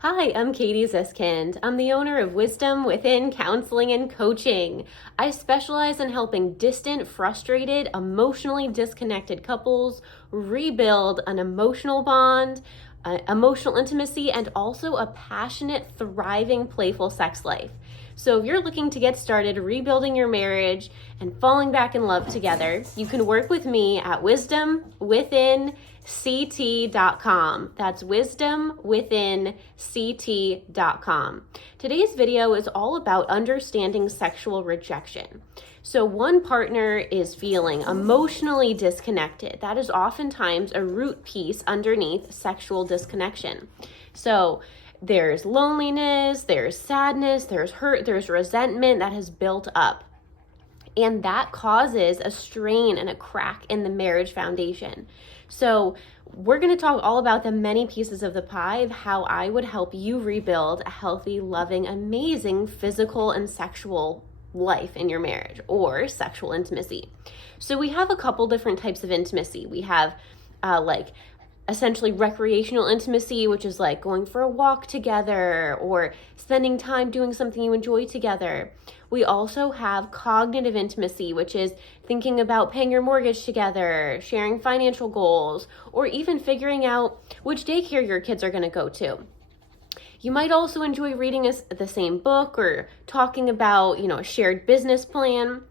Hi, I'm Katie Ziskind. I'm the owner of Wisdom Within Counseling and Coaching. I specialize in helping distant, frustrated, emotionally disconnected couples rebuild an emotional bond, emotional intimacy, and also a passionate, thriving, playful sex life. So if you're looking to get started rebuilding your marriage and falling back in love together, you can work with me at wisdomwithinct.com. That's wisdomwithinct.com. Today's video is all about understanding sexual rejection. So one partner is feeling emotionally disconnected. That is oftentimes a root piece underneath sexual disconnection. So there's loneliness, there's sadness, there's hurt, there's resentment that has built up. And that causes a strain and a crack in the marriage foundation. So we're going to talk all about the many pieces of the pie of how I would help you rebuild a healthy, loving, amazing physical and sexual life in your marriage or sexual intimacy. So we have a couple different types of intimacy. We have essentially recreational intimacy, which is like going for a walk together or spending time doing something you enjoy together. We also have cognitive intimacy, which is thinking about paying your mortgage together, sharing financial goals, or even figuring out which daycare your kids are going to go to. You might also enjoy reading the same book or talking about, a shared business plan.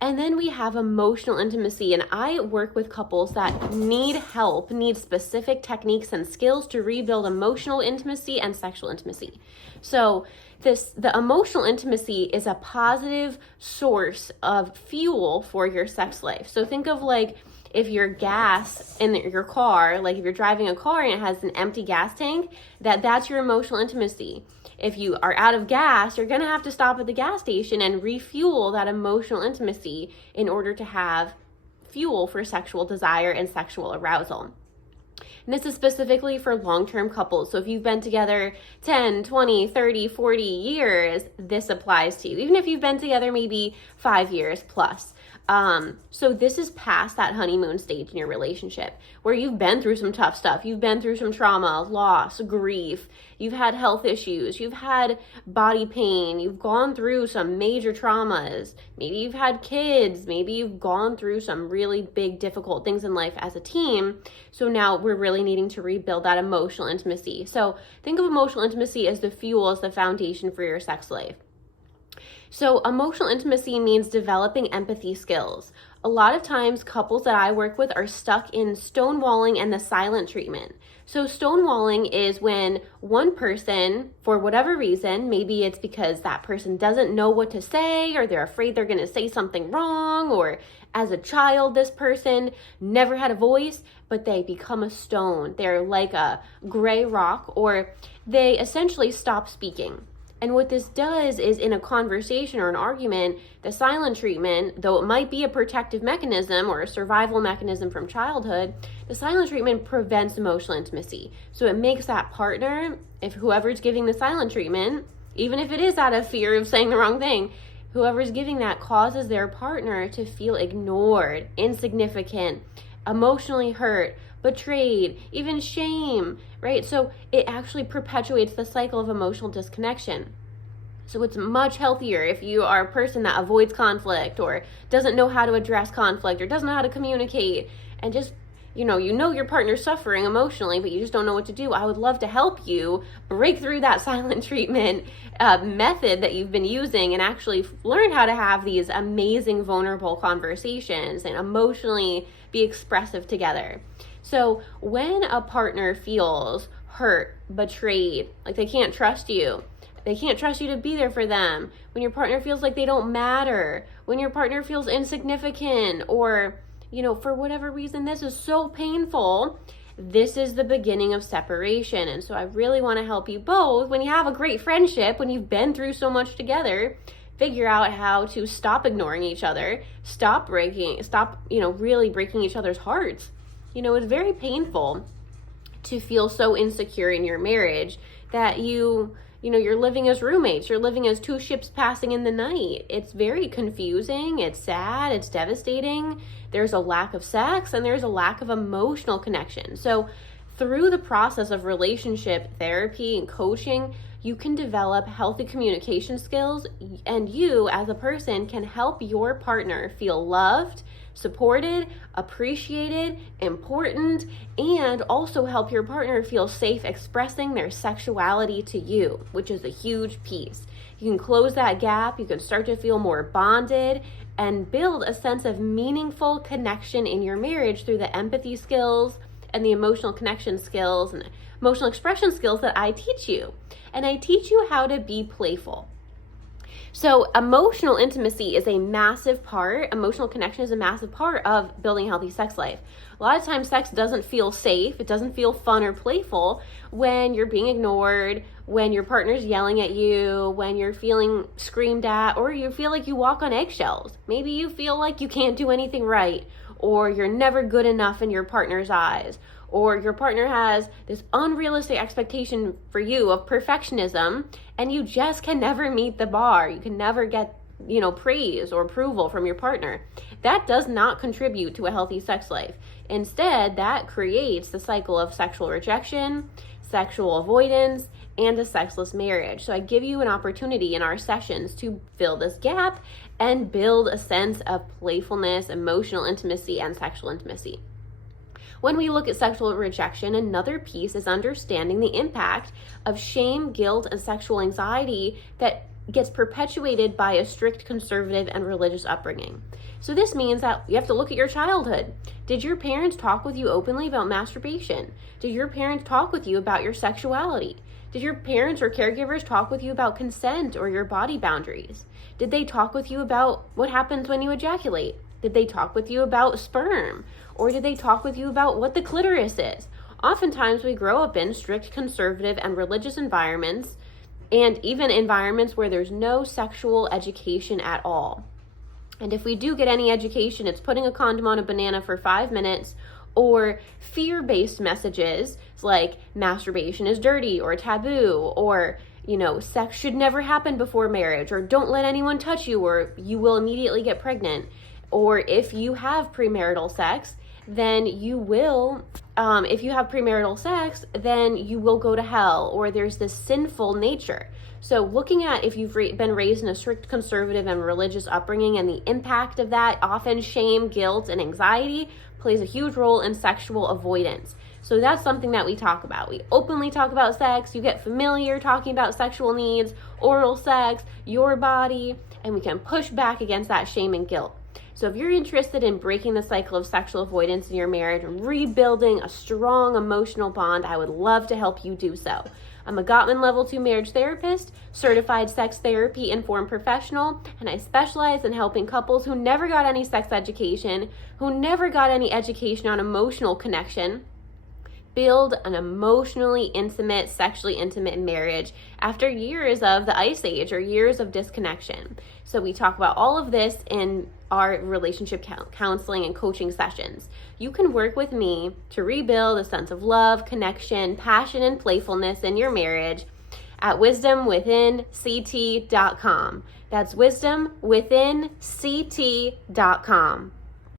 And then we have emotional intimacy, and I work with couples that need help, need specific techniques and skills to rebuild emotional intimacy and sexual intimacy. So the emotional intimacy is a positive source of fuel for your sex life. So think of like if your gas in your car, like if you're driving a car and it has an empty gas tank, that's your emotional intimacy. If you are out of gas, you're going to have to stop at the gas station and refuel that emotional intimacy in order to have fuel for sexual desire and sexual arousal. And this is specifically for long-term couples. So if you've been together 10, 20, 30, 40 years, this applies to you. Even if you've been together maybe 5 years plus. So this is past that honeymoon stage in your relationship where you've been through some tough stuff. You've been through some trauma, loss, grief. You've had health issues. You've had body pain. You've gone through some major traumas. Maybe you've had kids. Maybe you've gone through some really big, difficult things in life as a team. So now we're really needing to rebuild that emotional intimacy. So think of emotional intimacy as the fuel, as the foundation for your sex life. So emotional intimacy means developing empathy skills. A lot of times couples that I work with are stuck in stonewalling and the silent treatment. So stonewalling is when one person, for whatever reason, maybe it's because that person doesn't know what to say or they're afraid they're going to say something wrong, or as a child this person never had a voice, but they become a stone. They're like a gray rock, or they essentially stop speaking. And what this does is in a conversation or an argument, the silent treatment, though it might be a protective mechanism or a survival mechanism from childhood, the silent treatment prevents emotional intimacy. So it makes that partner, if whoever's giving the silent treatment, even if it is out of fear of saying the wrong thing, whoever's giving that causes their partner to feel ignored, insignificant, emotionally hurt, betrayed, even shame, right? So it actually perpetuates the cycle of emotional disconnection. So it's much healthier if you are a person that avoids conflict or doesn't know how to address conflict or doesn't know how to communicate and just, you know your partner's suffering emotionally, but you just don't know what to do. I would love to help you break through that silent treatment method that you've been using and actually learn how to have these amazing, vulnerable conversations and emotionally be expressive together. So when a partner feels hurt, betrayed, like they can't trust you to be there for them, when your partner feels like they don't matter, when your partner feels insignificant, or, for whatever reason, this is so painful, this is the beginning of separation. And so I really want to help you both, when you have a great friendship, when you've been through so much together, figure out how to stop ignoring each other, stop really breaking each other's hearts. It's very painful to feel so insecure in your marriage that you're living as roommates, you're living as two ships passing in the night. It's very confusing, it's sad, it's devastating. There's a lack of sex and there's a lack of emotional connection. So through the process of relationship therapy and coaching, you can develop healthy communication skills, and you as a person can help your partner feel loved, supported, appreciated, important, and also help your partner feel safe expressing their sexuality to you, which is a huge piece. You can close that gap, you can start to feel more bonded, and build a sense of meaningful connection in your marriage through the empathy skills and the emotional connection skills and emotional expression skills that I teach you. And I teach you how to be playful. So emotional intimacy is a massive part, emotional connection is a massive part of building a healthy sex life. A lot of times sex doesn't feel safe, it doesn't feel fun or playful when you're being ignored, when your partner's yelling at you, when you're feeling screamed at, or you feel like you walk on eggshells. Maybe you feel like you can't do anything right, or you're never good enough in your partner's eyes, or your partner has this unrealistic expectation for you of perfectionism, and you just can never meet the bar. You can never get, praise or approval from your partner. That does not contribute to a healthy sex life. Instead, that creates the cycle of sexual rejection, sexual avoidance, and a sexless marriage. So I give you an opportunity in our sessions to fill this gap and build a sense of playfulness, emotional intimacy, and sexual intimacy. When we look at sexual rejection, another piece is understanding the impact of shame, guilt, and sexual anxiety that gets perpetuated by a strict conservative and religious upbringing. So this means that you have to look at your childhood. Did your parents talk with you openly about masturbation? Did your parents talk with you about your sexuality? Did your parents or caregivers talk with you about consent or your body boundaries? Did they talk with you about what happens when you ejaculate? Did they talk with you about sperm? Or did they talk with you about what the clitoris is? Oftentimes we grow up in strict conservative and religious environments, and even environments where there's no sexual education at all. And if we do get any education, it's putting a condom on a banana for 5 minutes, or fear-based messages like masturbation is dirty or taboo, or sex should never happen before marriage, or don't let anyone touch you or you will immediately get pregnant. Or if you have premarital sex, then you will, if you have premarital sex, then you will go to hell, or there's this sinful nature. So looking at if you've been raised in a strict conservative and religious upbringing and the impact of that, often shame, guilt, and anxiety plays a huge role in sexual avoidance. So that's something that we talk about. We openly talk about sex. You get familiar talking about sexual needs, oral sex, your body, and we can push back against that shame and guilt. So if you're interested in breaking the cycle of sexual avoidance in your marriage and rebuilding a strong emotional bond, I would love to help you do so. I'm a Gottman Level 2 marriage therapist, certified sex therapy informed professional, and I specialize in helping couples who never got any sex education, who never got any education on emotional connection, build an emotionally intimate, sexually intimate marriage after years of the ice age or years of disconnection. So we talk about all of this in our relationship counseling and coaching sessions. You can work with me to rebuild a sense of love, connection, passion, and playfulness in your marriage at wisdomwithinct.com. That's wisdomwithinct.com.